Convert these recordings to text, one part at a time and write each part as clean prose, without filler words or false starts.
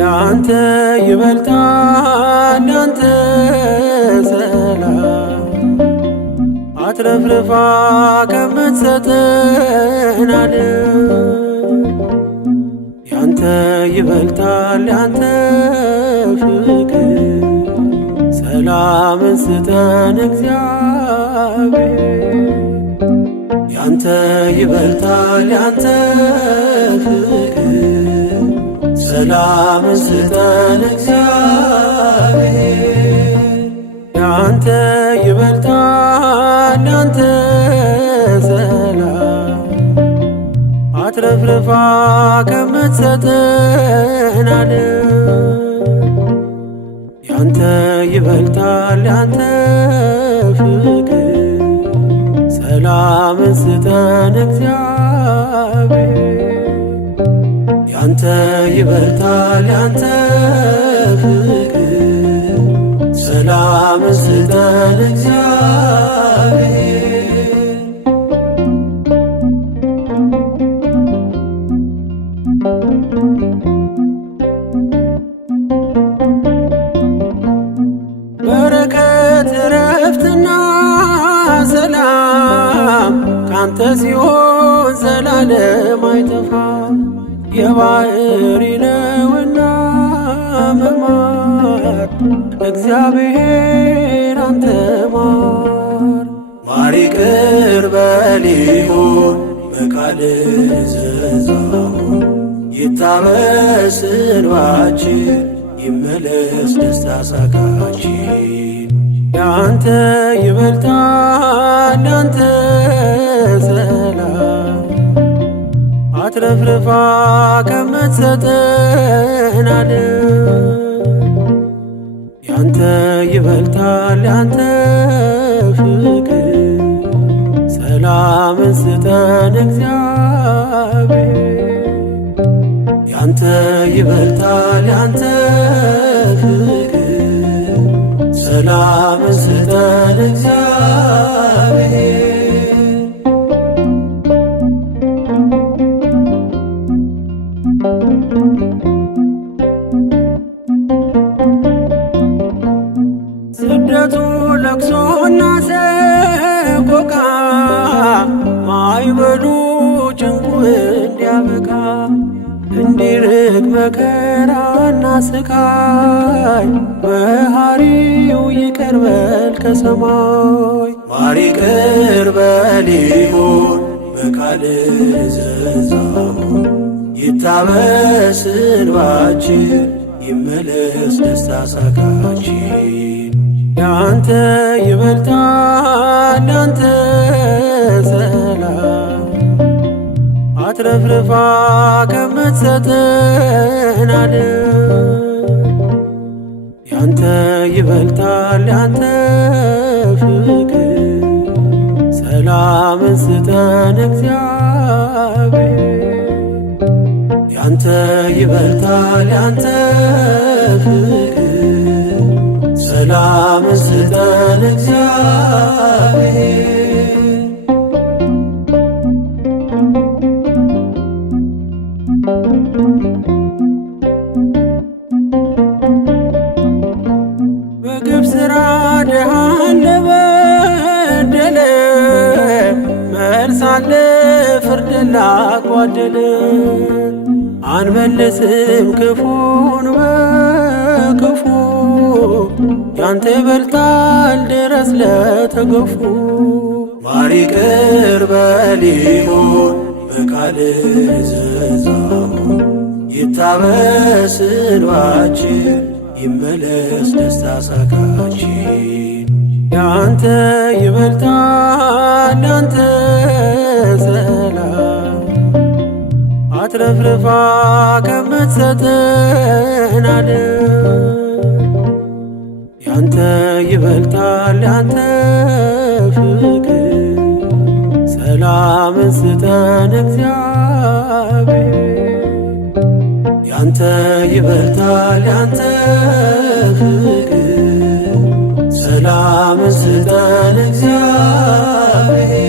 ያንተ ይበልጣል ያንተ ሰላም አትረፍርፋ ከምትሰጠን ዓለም ያንተ ይበልጣል ያንተ ፍቅር ሰላምን ስጠን እግዚአብሔር ያንተ ይበልጣል ያንተ ፍቅር ሰላምን ስጠን እግዚአብሔር ያንተ ይበልጣል ያንተ ሰላም አትረፍርፋ ከምትሰጠን ዓለም ያንተ ይበልጣል ያንተ ፍቅር ሰላምን ስጠን እግዚአብሔር ያንተ ይበልጣል ያንተ ፍቅር ሰላምን ስጠን እግዚአብሔር በረከት ረፍትና ሰላም ካንተ ሲሆን ዘላለም አይጠፋም የባሕሪ ነውና መማር እግዚአብሔር አንተ ማር ማር ይቅር በል ይሁን በቃልህ ዘዛሙ ይታበስ እንባችን ይመለስ ደስታ ሳቃችን ያንተ ይበልጣል ያንተ ሰላም አትረፍርፋ ከምትሰጠን ዓለም ያንተ ይበልጣል ያንተ ፍቅር ሰላምን ስጠን እግዚአብሔር ያንተ ይበልጣል ያንተ ፍቅር ሰላምን ስጠን እግዚአብሔር ስደቱ ለቅሶና ሰቆቃ ማይበሉ ጭንቁ እንዲያበቃ እንዲርቅ መከራና ስቃይ መሐሪው ይቅር በል ከሰማይ ማር ይቅር በል ይሁን በቃልህ ዘዛሙ ይታበስ እንባችን ይመለስ ደስታ ሳቃችን ያንተ ይበልጣል ያንተ ሰላም አትረፍርፋ ከምትሰጠን ዓለም ያንተ ይበልጣል ያንተ ፍቅር ሰላምን ስጠን እግዚአብሔር ያንተ ይበልጣል ያንተ ፍቅር ሰላምን ስጠን እግዚአብሔር በግፍ ሥራ ድሃን ለበደለ መልስ አለ ፍርድ ላጓደለ አንመልስም ክፉን በክፉ ያንተ ይበልጣል ድረስ ለተገፉ ማር ይቅር በል ይሁን በቃልህ ዘዛሙ ይታበስ እንባችን ይመለስ ደስታ ሳቃችን ያንተ ይበልጣል ያንተ ሰላም አትረፍርፋ ከምትሰጠን ዓለም ያንተ ይበልጣል ያንተ ፍቅር ሰላምን ስጠን እግዚአብሔር ያንተ ይበልጣል ያንተ ፍቅር ሰላምን ስጠን እግዚአብሔር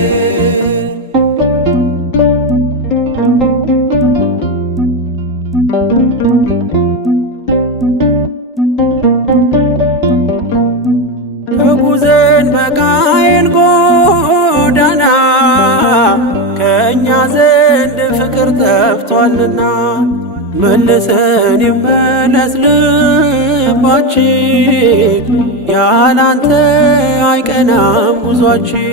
ተጉዘን በቃየል ጎዳና ከእኛ ዘንድ ፍቅር ጠፍቷልና መልሰን ይመለስ ልባችን ያላንተ አይቀናም ጉዟችን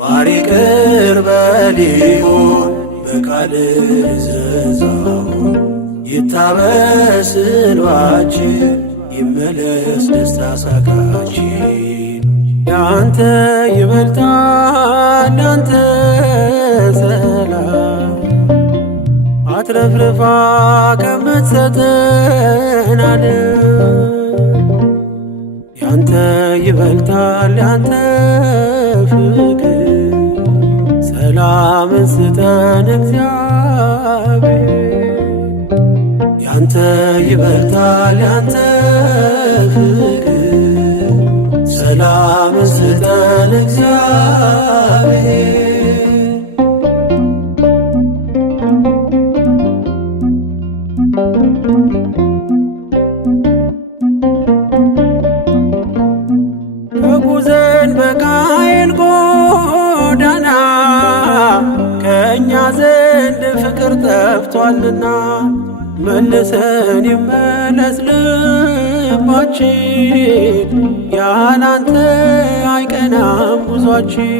ማር ይቅር በል ይሁን በቃልህ እዘዛው ይታበስ እንባችን ይመለስ ደስታ ሳቃችን ያንተ ይበልጣል ያንተ ሰላም አትረፍርፋ ከምትሰጠን ዓለም ያንተ ይበልጣል ያንተ ፍቅር ሰላምን ስጠን እግዚአብሔር ያንተ ይበልጣል ያንተ ፍቅር ሰላምን ስጠን እግዚአብሔር ተጉዘን በቃየል ጎዳና ከእኛ ዘንድ ፍቅር ጠፍቷልና መልሰን ይመለስ ልባችን ያላንተ አይቀናም ጉዟችን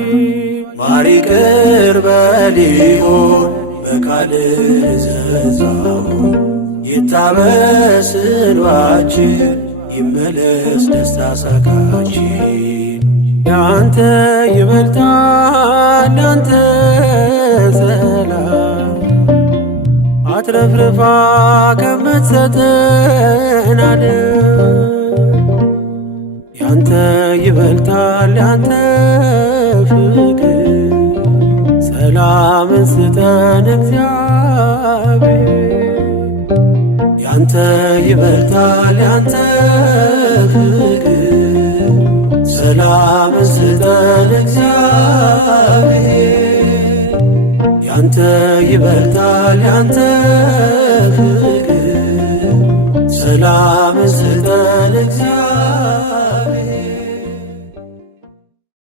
ማር ይቅር በል ይሁን በቃልህ እዘዛው ይታበስ እንባችን ይመለስ ደስታ ሳቃችን ያንተ ይበልጣል ያንተ ሰላም አትረፍርፋ ከምትሰጠን ዓለም ያንተ ይበልጣል ያንተ ፍቅር ሰላምን ስጠን እግዚአብሔር ያንተ ይበልጣል ያንተ ፍቅር ሰላምን ስጠን እግዚአብሔር ያንተ ይበልጣል ያንተ ፍቅር ሰላም